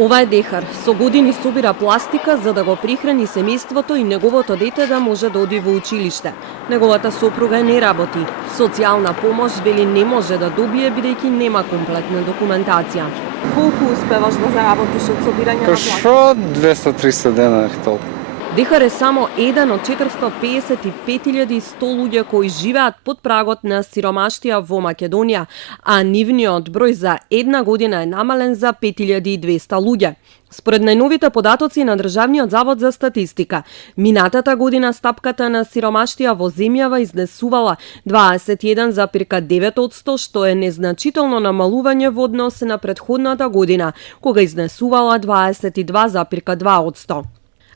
Ова е Дехар. Со години собира пластика за да го прихрани семејството и неговото дете да може да оди во училиште. Неговата сопруга не работи. Социјална помош вели не може да добие бидејќи нема комплетна документација. Колку успеваш да заработиш од собирање на пластика? Што 200-300 дена толку. Дехар е само еден од 455.100 луѓе кои живеат под прагот на сиромаштија во Македонија, а нивниот број за една година е намален за 5.200 луѓе. Според најновите податоци на Државниот завод за статистика, минатата година стапката на сиромаштија во земјава изнесувала 21,9%, што е незначително намалување во однос на претходната година, кога изнесувала 22,2%.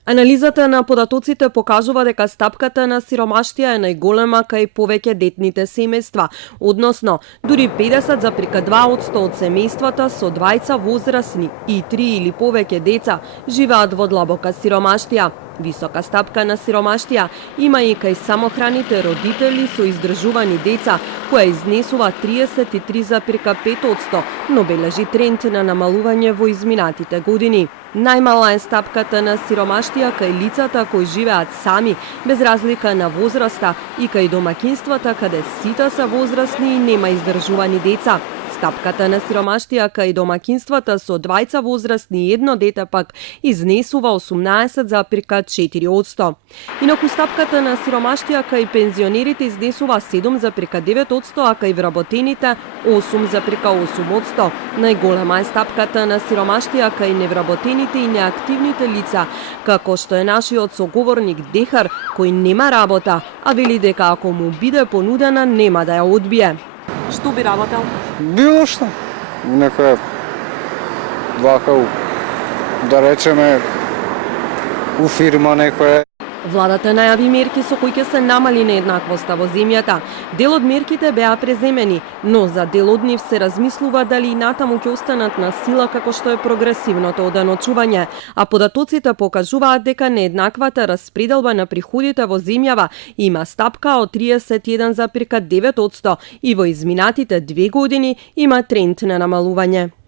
Анализата на податоците покажува дека стапката на сиромаштија е најголема кај повеќе детните семејства, односно дури 50,2% од семејствата со двајца возрасни и 3 или повеќе деца живеат во длабока сиромаштија. Висока стапка на сиромаштија има и кај самохраните родители со издржувани деца, која изнесува 33,5%, но бележи тренд на намалување во изминатите години. Најмала е стапката на сиромаштија кај лицата кои живеат сами, без разлика на возраста, и кај домаќинствата каде сите се возрасни и нема издржувани деца. Стапката на сиромаштија кај домаќинствата со двајца возрасни и едно дете пак изнесува 18,4%. Инаку стапката на сиромаштија кај пензионерите изнесува 7,9%, а кај вработените 8,8%. Најголема е стапката на сиромаштија кај невработените и неактивните лица, како што е нашиот соговорник Дехар, кој нема работа, а вели дека ако му биде понудена нема да ја одбие. Што би работел? Било што. Некоја вака, да речеме, у фирма некоја. Владата најави мерки со кои ќе се намали нееднаквоста во земјата. Дел од мерките беа преземени, но за дел од нив се размислува дали и натаму ќе останат на сила како што е прогресивното оданочување, а податоците покажуваат дека нееднаквата распределба на приходите во земјава има стапка од 31,9% и во изминатите 2 години има тренд на намалување.